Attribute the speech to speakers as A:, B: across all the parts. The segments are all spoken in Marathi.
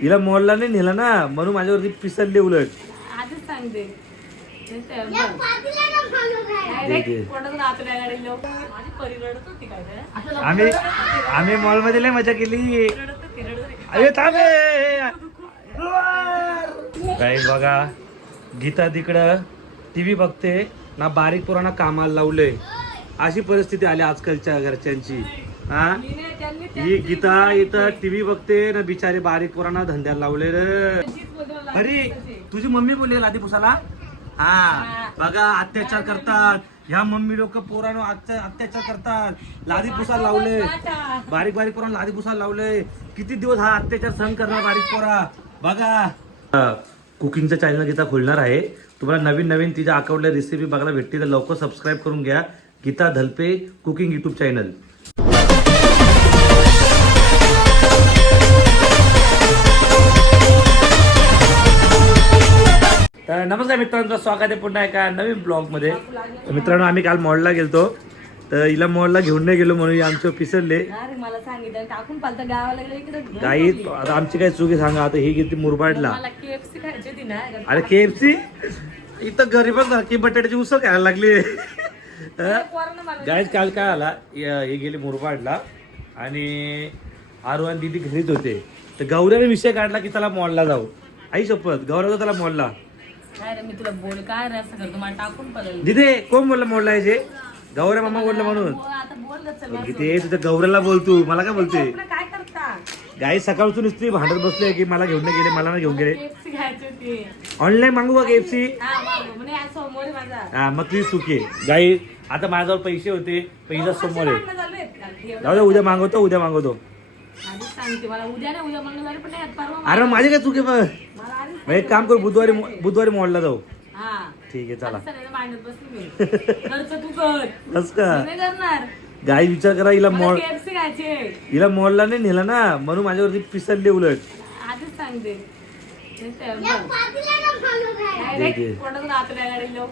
A: हिला मॉलला नाही नेला ना. म्हणून माझ्यावरती पिसलले उलट.
B: सांगते?
A: आम्ही आम्ही मॉलमध्ये लय मजा केली. अरे थांबे काही बघा. गीता तिकडं टीव्ही बघते. ना बारीक पोरांना कामाला लावलंय. अशी परिस्थिती आली आजकालच्या घरच्यांची. हा? ही गीता इथं टीव्ही बघते ना बिचारी बारीक पोरांना धंद्याला लावले रे. अरे तुझी मम्मी बोलली आधी पुसाला हा बघा अत्याचार करतात. ह्या मम्मी लोक पोरांनो अत्याचार करतात. लादी पुसायला लावले. बारीक बारीक पोरांना लादी पुसायला लावले. किती दिवस हा अत्याचार सहन करणार बारीक पोरा? बघा. कुकिंगचं चॅनल गीता खोलणार आहे. तुम्हाला नवीन नवीन तिच्या अकाउंटला रेसिपी बघायला भेटते तर लवकर सबस्क्राईब करून घ्या. Geeta Dhalpe cooking YouTube channel तर नमस्कार मित्रांनो स्वागत आहे पुन्हा एका नवीन ब्लॉगमध्ये तर मित्रांनो आम्ही काल मॉलला गेलतो. तर हिला मॉलला घेऊन नाही गेलो म्हणून आमचे पिसरले
B: अरे मला सांगितलं टाकून पालतं गावाला गेलं इकडे घेऊन
A: काही. आता आमची काय चुकी सांगा आता ही किती मुरबाडला.
B: मला केएफसी खायची होती ना
A: अरे के एफ सी इथं ना की बटाट्याची उसळ खायला लागली.
B: पोरांना मला
A: गायच काल काय आला? य- हे गेले मुरबाडला. आणि आरू आणि दिदी घरीच होते. तर गौऱ्याने विषय काढला की त्याला मॉलला जाऊ. आई शपथ गौरव त्याला मॉलला.
B: काय रे मी तुला बोल काय रे असं करतो? मला टाकून पडेल.
A: दिदे कोण बोलला मॉलला यायचे गौऱ्या मामा बोलला म्हणून.
B: आता बोल गं चल
A: गीते तुझ्या गौऱ्याला बोल तू मला काय बोलते?
B: आपण काय करता?
A: गाई सकाळपासून नुसती भांडत बसले की मला घेऊन नाही गेले मला नाही घेऊन गेले.
B: होती.
A: ऑनलाईन मागू का केएफसी
B: हा मग. म्हणे आज सोमवार आहे माझा.
A: हा मग तुझी चुकी आहे. गाई आता माझ्याजवळ पैसे होते पैसा समोर आहे.
B: भांडणं चालू आहेत. एवढं
A: जाऊ दे उद्या मागवतो उद्या मागवतो.
B: आधीच सांगते मला. उद्या ना उद्या मंगळवारी पण नाही आज परवा
A: अरे माझी काय चुकी मग? मग एक काम करू बुधवारी बुधवारी मॉलला जाऊ.
B: हा.
A: ठीक आहे चला. बस का? गाई विचार करा हिला
B: मला
A: हिला मॉलला नाही नेला ना म्हणून माझ्यावरती पिसलले उलट.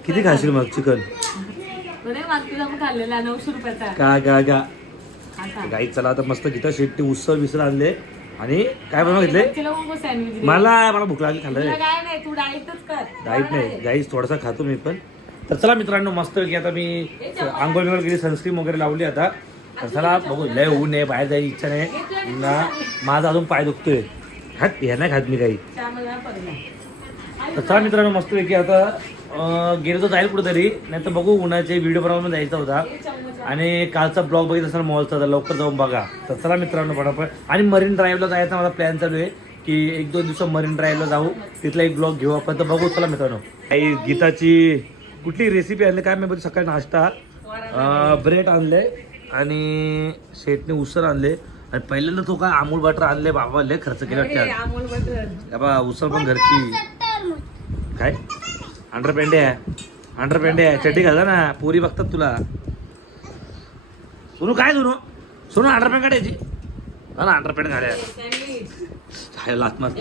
A: किती खाशील मग चिकन? का का का?
B: आता.
A: गाई चला आता मस्त गीता शेट्टी उसळ विसर आणले. आणि काय बनवा घेतले मला मला भूक लागली खाल्लं.
B: काय नाही तू डाईटच कर.
A: डाईट नाही. थोडासा खातो मी पण. तर चला मित्रांनो मस्त की आता मी आंघोळ बिंघोळ केली सनस्क्रीन वगैरे लावली आता. तर चला बघू लय ऊन आहे बाहेर जायची इच्छा नाही. ना माझा अजून पाय दुखतोय. हात ह्या नाही खात मी काही.
B: हा.
A: तर चला मित्रांनो मस्त की आता गेलो तर जाईल कुठेतरी. नाही तर बघू उन्हाचे व्हिडिओ बनवून जायचा होता. आणि कालचा ब्लॉग बघित असेल मॉलचा तर लवकर जाऊन बघा. तर चला मित्रांनो पटापट. आणि मरीन ड्राईव्हला जायचा माझा प्लॅन चालू आहे की एक दोन दिवस मरीन ड्राईव्हला जाऊ. तिथला एक ब्लॉग घेऊ आपण. तर बघू चला मित्रांनो. काही गीताची कुठली रेसिपी आणली? काय मी सकाळी नाश्ता. ब्रेड आणले आणि शेटने उसर आणले. आणि पहिल्यांदा तो काय अमूल बटर आणले बाबा लय खर्च केला बाबा उसळ पण घरची. काय? अंडरपेंडे आहे. अंडरपेंडे आहे. चड्डी घाला ना पोरी बघतात तुला. सोनू काय सोनू? सोनू अंडरपेंट काढायची हा ना अंडरपेंट काढाय
B: सँडविच
A: लात मस्त.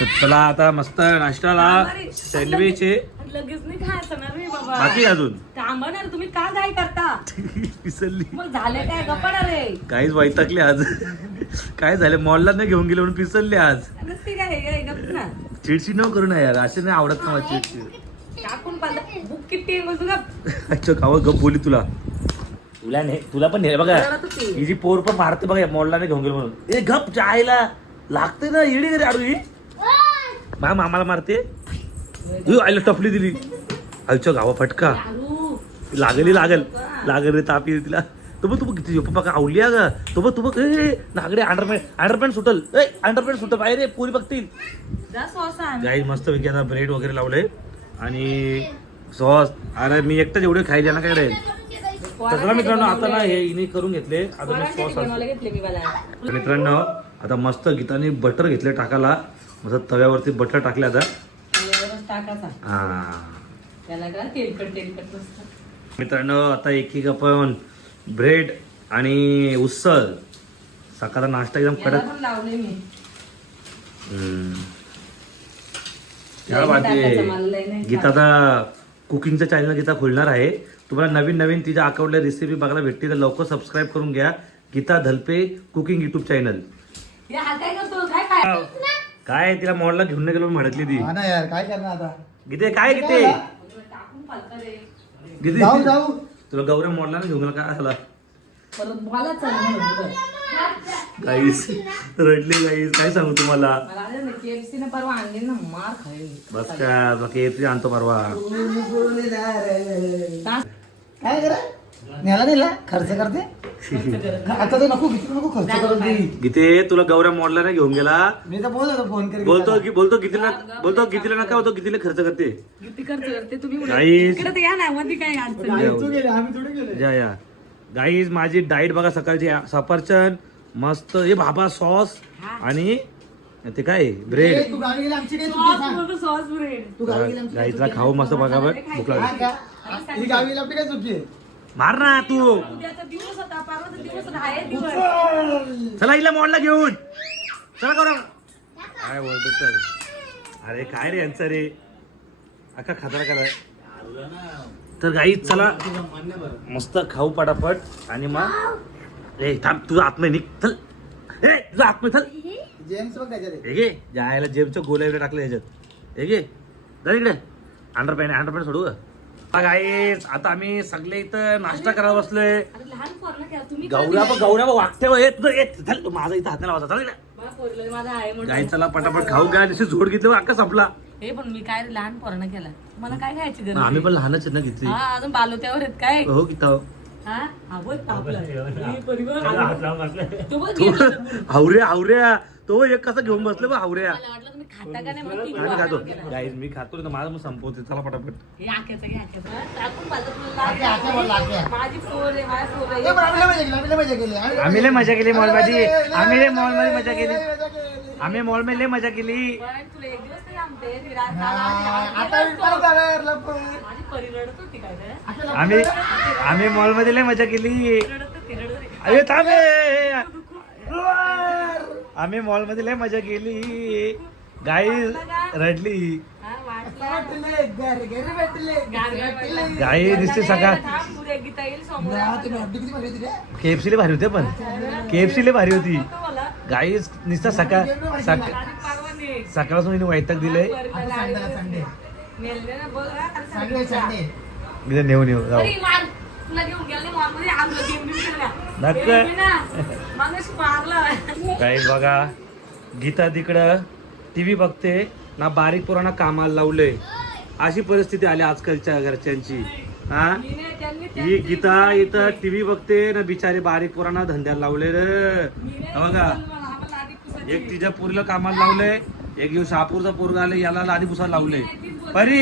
A: तर चला आता मस्त नाश्ताला सँडविच आहे.
B: लगेच नाही खायचं ना रे बाबा.
A: बाकी अजून?
B: थांबा ना रे, तुम्ही का काय करता?
A: पिसरली
B: मग झाले काय? गप्पा रे.
A: काहीच वैतागले आज. काय झाले? मॉलला नाही घेऊन गेले म्हणून पिसरले आज.
B: नसते काय हे काय गप्प ना.
A: चिडचिड न करू ना यार. असे नाही आवडत ना मला चिडचिड.
B: टाकून पाहिलं बुक किती आहे बघ गप
A: अच्छा गावात गप बोली तुला. तुला नाही तुला पण नाही बघा. ही जी पोर पण मारते बघा मॉलला नाही घेऊन गेलो म्हणून. ए गप जायला. लागते ना येडी घरी आडू ही मा मामाला मारते. ए, आईला टपली दिली. आईच्या गावा फटका. लागली लागल. लागल रे ताप येईल तिला. तो बघ तू बघ किती पप्पा का आवली ग तो बघ तू बघ ए नागडे अंडरपॅन्ट अंडरपॅन्ट सुटल. ए अंडरपॅन्ट सुटल. बाहेर रे पुरी बघतील.
B: जा सॉस आण.
A: गाई मस्त पैकी आता ब्रेड वगैरे लावले आणि सॉस अरे मी एकटाच एवढे खायला ना काय रे तर चला मित्रांनो आता ना हे इने करून घेतले. आता मी सॉस
B: बनवायला घेतले मी मला.
A: तर मित्रांनो आता मस्त गीताने बटर घेतले टाकायला. मस्त तव्यावरती बटर टाकले आता.
B: टाकायचा.
A: हा.
B: त्याला का तेलकट तेलकट नसतं
A: मित्रांनो आता एक एक आपण ब्रेड आणि उसळ. सकाळचा नाश्ता एकदम कडक.
B: लावले मी.
A: हम्म. बात कुकिंगचं चॅनल गीता खोलणार आहे. तुम्हाला नवीन नवीन तिच्या अकाउंटला रेसिपी बघायला भेटते तर लवकर सबस्क्राईब करून घ्या. Geeta Dhalpe cooking YouTube channel
B: काय
A: तिला मॉलला घेऊन नाही गेलो भडकली ती.
C: हा ना यार काय करणार आता?
A: गीते काय गीते?
B: टाकून पालतं रे.
A: गीते
C: जाऊ जाऊ.
A: तुला गौरव मॉलला घेऊन गेला काय झाला?
B: परत मला.
A: गाईस रडली गाईस काय सांगू तुम्हाला?
B: परवा आणली ना मार खाईल
A: बस का? बाकी येते आणतो परवा.
C: काय करा? नेला नेला खर्च करते? आता तर नको किती नको खर्च करून दे
A: गीते तुला गौरव मॉलला नाही घेऊन गेला?
C: मी तर बोलत होतो फोन कर
A: बोलतो की बोलतो कितीला बोलतो कितीला नका होतो कितीला खर्च करते.
B: किती खर्च करते? तुम्ही इकडे या ना मध्ये काय अडचण.
C: तू आम्ही थोडे गेले
A: या या. गाईज माझी डाईट बघा सकाळची. सफरचंद मस्त. हे बाबा सॉस आणि ते काय? ब्रेड
B: सॉस ब्रेड
C: चुकी
A: खाऊ मस्त बघा बघ. भूक? लागली. मार ना तू.
B: उद्याचा दिवस होता परवाचा दिवस होता. एक दिवस.
A: चला हिला मॉलला घेऊन. चला गौरव काय बोलतो तर अरे काय रे यांचं रे? अख्खा खातार करा तर गाई चला. मस्त खाऊ पटापट. आणि मग ए थांब तुझा आत्म निघ. चल. ए तुझा आत्म चल.
C: जेम्स बघ त्याच्यात.
A: हे घे जायला जेमचं गोल्या वगैरे टाकलं ह्याच्यात. हे घे. जा इकडे. अंडर पॅन्ट अंडर पॅन्ट सोडू गाईस आता आम्ही सगळे इथं नाश्ता करायला बसलोय.
B: अरे लहान पोरला घ्या तुम्ही
A: गौरा गौरा वागते हो, येत माझा इथं चल इकडे.
B: माझा आहे म्हणून.
A: गाई चला पटापट खाऊ घ्या नुसती झोड घेतली अक्का संपला.
B: हे पण मी काय रे लहान पोरानं केला मला काय खायची गरज
A: आम्ही पण लहानच आहेत ना किती?
B: हा अजून बालोत्यावर आहेत काय?
A: हो किती
B: हा? हा बघ तापलं. हे परिवार तो बघ घेतलं.
A: हावऱ्या हावऱ्या तो एक कसा घेऊन बसले बा हावऱ्या
B: मला वाटलं तुम्ही खाता का नाही म्हणून तीन
A: आम्ही खातो.
B: वाटाणा केला.
A: गाईज मी खातो ना माझं मग संपवते. चला पटापट.
B: हे आख्याचं घे, आख्याचं. हा, टाकून तुला. माझी पोर आहे माझी पोर आहे.
C: ए, पण आम्ही लय मजा केली, आम्ही लय मजा केली.
A: आम्ही लय मजा केली मॉलमध्ये
C: लय मजा
A: आम्ही लय
C: केली,
A: मॉलमध्ये
C: लय
A: मजा केली. आम्ही मॉलमध्ये लय मजा केली.
B: पण तुला एक दिवस
C: हा, आता
B: आम्ही
C: विचार
B: रडतो.
C: कर, लपून.
B: माझी परी रडत होती काय रे?
C: आता लपून
A: आम्ही मॉलमध्ये लय मजा केली
B: रडत होती, रडत होती.
A: अरे थांबे आम्ही मॉलमध्ये लय मजा केली गाई रडली
B: हा, वाटलं.
C: वाटले, घरी- घरी भेटले, घरी भेटले.
A: गाई दिसते सकाळ
B: थांब, उद्या गीता येईल समोर.
C: ना, तुम्ही हड्डी किती भारी होती रे?
A: केएफसी लय भारी होते पण केएफसी लय भारी होती
B: नको मला.
A: गाई नुसता सकाळ सकाळ. सकाळपासून हिने वैताग दिलंय. मी नेऊ नेऊ जाऊ. काही बघा गीता तिकडं टीव्ही बघते ना बारीक पुराणा कामाला लावलंय. अशी परिस्थिती आली आजकालच्या घरच्यांची. हा? ही गीता इथं टीव्ही बघते ना बिचारी बारीक पुराणा धंद्याला लावले रे. बघा. एक तिच्या पोरीला कामाला लावलंय. एक दिवस शहापूरचा पोरगा आले याला लादी पुसा लावले. परी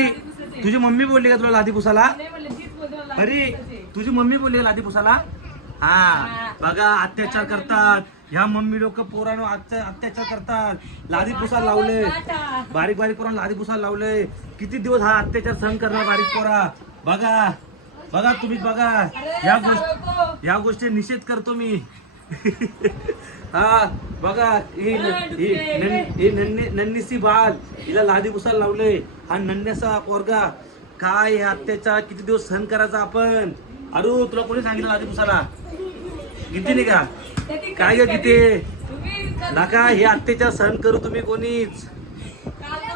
A: तुझी मम्मी बोलली का तुला लादी पुसाला
B: नाही
A: अरे तुझी मम्मी बोलली का लादी पुसाला हा बघा अत्याचार करतात. ह्या मम्मी लोक पोरांनो अत्याचार करतात. लादी पुसायला लावले. बारीक बारीक पोरांना लादी पुसायला लावले. किती दिवस हा अत्याचार सहन करणार बारीक पोरा? बघा बघा तुम्हीच बघा. या गोष्टी या गोष्टी निषेध करतो मी. हा बघा ही ही नन- नन्नी नन्नीसी बाल हिला लादी पुसायला लावले. हा नन्यासा पोरगा. काय हे अत्याचार किती दिवस सहन करायचा आपण? अरू तुला कोणी सांगितलं लादी पुसायला? गीते नाही का? काय ग गीते? नका हे अत्याचार सहन करू तुम्ही कोणीच.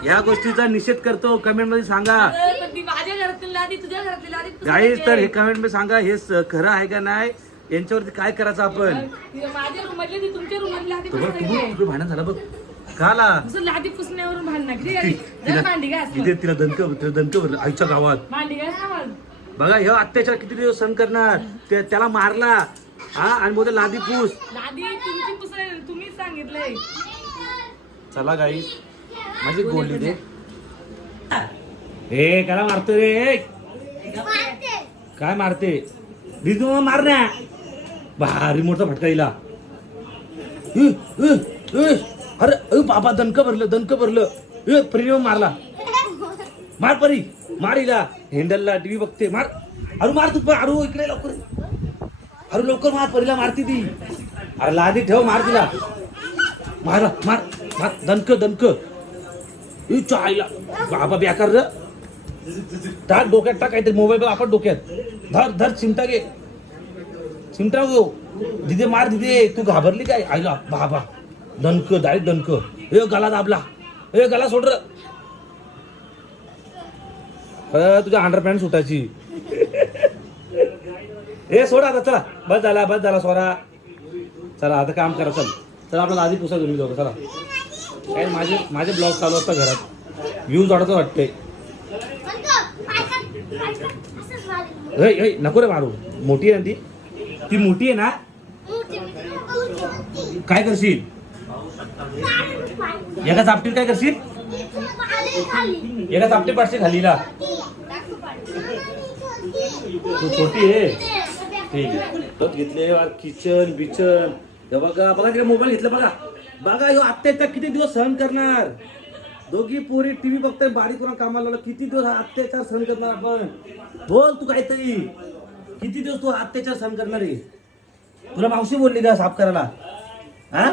A: या गोष्टीचा निषेध करतो. कमेंटमध्ये सांगा.
B: अरे, पण ती माझ्या घरातली लादी तुझ्या घरातली लादी पुसायची.
A: गाईज तर हे कमेंटमध्ये सांगा हे खरं आहे का नाही? यांच्यावरती काय करायचं आपण?
B: ती माझ्या रूम मधली ती तुमच्या रूम मधली लादी
A: तो बघ तू
B: पुसायची.
A: तुझं भांडण झालं बघ. काला.
B: तुझं पुसण्यावरून भांडणं किती झाली? जरा भांडी घास मग.
A: तिथे तिला दणक तिला दणक भरलं. आईच्या गावात.
B: भांडी घास ना मग.
A: बघा हे अत्याचार किती दिवस सहन करणार? ते- त्याला मारला. हा? आणि बोलते लादी पूस.
B: लादी तुमची तुम्हीच सांगितलंय.
A: चला गाई माझी गोळी दे. हे त्याला मारतो रे. काय मारते? बिजू मार ना. भारी मोठा फटका दिला अरे अ, बाबा दणक भरलं दणक भरलं. ए परिणाम मारला. मार परी मार हिला हेंडलला टीव्ही बघते मार. अरे मार तू पण इकडे लवकर. अरे लवकर मार परीला मारती ती. अरे लादी ठेव मार तिला. मार मार मार. दणक दणक. इ, चायला. बाबा बेकार र. टाक डोक्यात टाक काहीतरी मोबाईल आपण डोक्यात. धर धर चिमटा घे. चिमटा गो. दिदे मार दिदे तू घाबरली काय? आईला बाबा दणक डायरेक्ट दणक. ए गला दाबला. ए गला सोड तुझ्या अंडर पॅन्ट सुटायची. ए सोड आता चला. बस झाला बस झाला सोरा. चला आता काम करा चल. चला आपल्याला आधी पुसा तुम्ही दोघं चला. काय माझे माझे ब्लॉग चालू असतात घरात. व्ह्यूज वाढतं वाटते नको रे मारू. मोठी आहे ना ती? ती मोठी आहे ना? काय करशील? एका चापटीत काय करशील? एका चापटीत पाठशी खाली ना तू छोटी आहे. ठीक आहे. घेतले किचन बिचन. हे बघा बघा तिकडे मोबाईल घेतला बघा. बघा ह्यो अत्याचार किती दिवस सहन करणार? दोघी पोरी टीव्ही बघताय बारीक करून कामाला लागलं. किती दिवस हा अत्याचार सहन करणार आपण? बोल तू काहीतरी. किती दिवस तू अत्याचार सहन करणार आहे? तुला मावशी बोलली का साफ करायला? हा?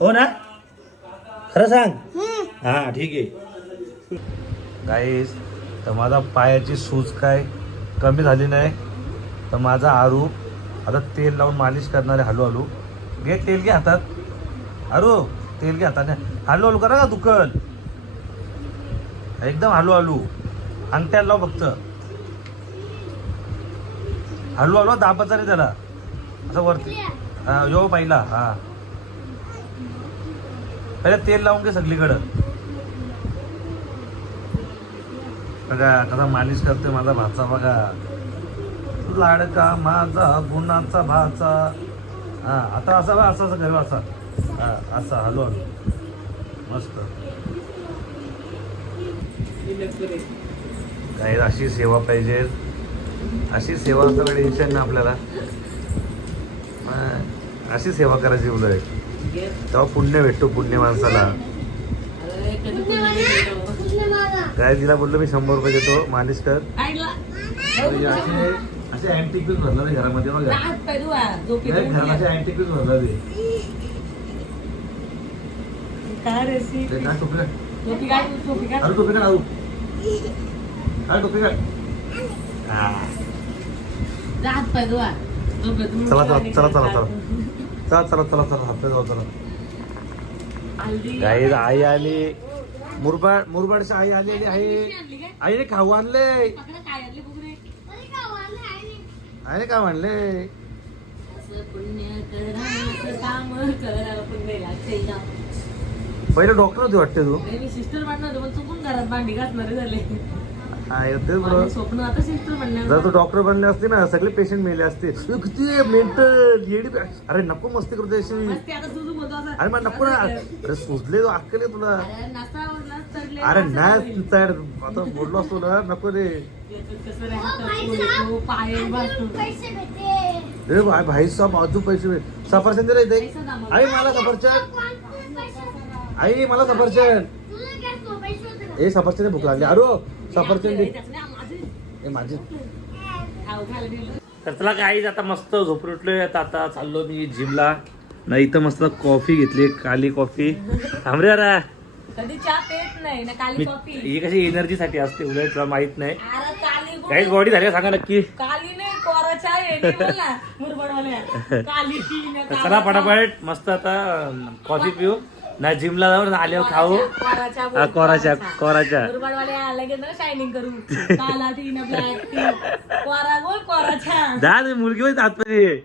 A: हो ना? खरं सांग? हा ठीक आहे. गाईस तर माझा पायाची सूज काय कमी झाली नाही. तर माझा आरू आता तेल लावून मालिश करणारे हळूहळू. घे तेल घे हातात. आरू तेल घे हाताने. हळूहळू करा का दुकल एकदम हळूहळू. अंगठ्याला लाव फक्त. हळूहळू दाबाचा रे त्याला. असं वरती. हा यो पहिला हा. पहिले तेल लावून घे सगळीकडं. बघा कसा मालिश करते माझा भाचा बघा. लाडका माझा गुणाचा भाचा. हा आता असा बा असं असं करू असा. हा असा हलू हलू मस्त काही अशी सेवा पाहिजे. अशी सेवा टेन्शन ना आपल्याला. हा, अशी सेवा करायची उलट तेव्हा पुण्य भेटतो पुण्य माणसाला. काय तिला बोललो मी शंभर रुपये देतो मालिश कर? अरे असे असे अँटिक पीस भरला रे घरामध्ये बघा. अँटिक पीस भरला
B: रेसिपी?
A: ते काय टोपी काय अरे टोपी आऊ. अरे टोपी काय हा.
B: राहत पाहिजे वा. झोपेतून
A: चला, चला,
B: उठल्या
A: चला, चला,
B: आणि
A: चला. चला चला चला चला हात जाऊ चला
B: हल्दी.
A: गाई आई आली मुरबाड मुरबाडची आई आलेली आहे? आईने खाऊ आणले
B: पकडा काय आणली बघू रे.
A: आईने काय म्हणले? पहिले डॉक्टर होते वाटते तू
B: सिस्टर पण चुकून घरात भांडी झाले माझं स्वप्न आता सिस्टर बनणार
A: जर तू डॉक्टर बनले असते ना सगळे पेशंट मेले असते. तू किती मेंटल येडी अरे नको मस्ती करते अशी. अरे मग नको ना. अरे सुचले अक्कल आहे तुला.
B: अरे
A: अरे नाही आता बोललो असतो ना नको रे.
B: तो.
C: ए भाई भाई साहब अजून पैसे भेट सफरचंद दे रे
B: दामव.
C: आई मला सफरचंद आई मला सफरचंद ए सफरचंद भूक लागली. अरे सफरचंद
B: माझं.
A: तर चला काही आता मस्त झोपून उठलोय. आता आता चाललो मी जिमला. नाही इथं मस्त कॉफी घेतली काली कॉफी. थांबरे अरे
B: कधी चहा पेत नाही ना काली
A: मी
B: कॉफी.
A: ही कशी एनर्जी साठी असते उलट तुला माहीत नाही.
B: अरे काली
A: काही
B: कुठे?
A: बॉडी झाली सांगा नक्की.
B: काली नाही कोरा चहा आहे काली
A: चला. पटापट मस्त आता कॉफी पिऊ. ना जिमला जाऊ ना आल्यावर खाऊ. हा, कोराच्या. कोराच्या.
B: मुरबडवाल्या लगेच ना शायनिंग करू काला ती ना ब्लॅक टी कोरा बोल कोरा चहा
A: दा ते मुलगी होती आतमध्ये.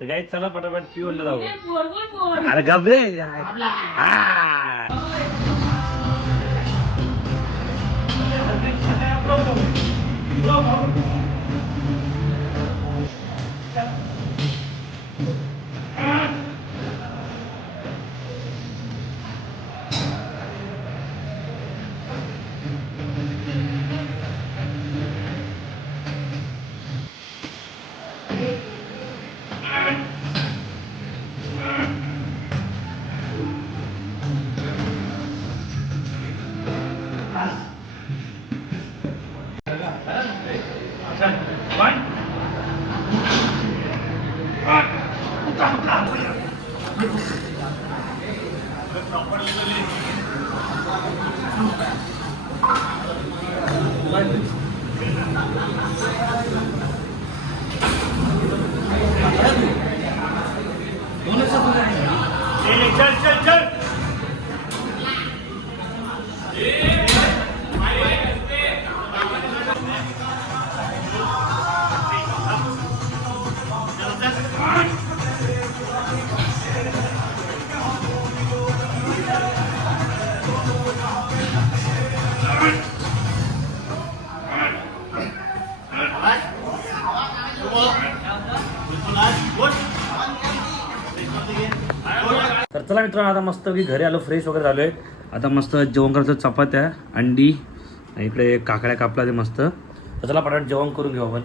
A: तर काही चला पटापट पिऊन जाऊ.
B: बोल बोल बोल.
A: अरे गबरे हा. Thank you. मित्रांनो आता मस्त की घरी आलो फ्रेश वगैरे झालोय. आता मस्त जेवण करायचं चपात्या अंडी आणि इकडे काकड्या कापला ते मस्त. तर चला पटाट जेवण करून घेऊ आपण.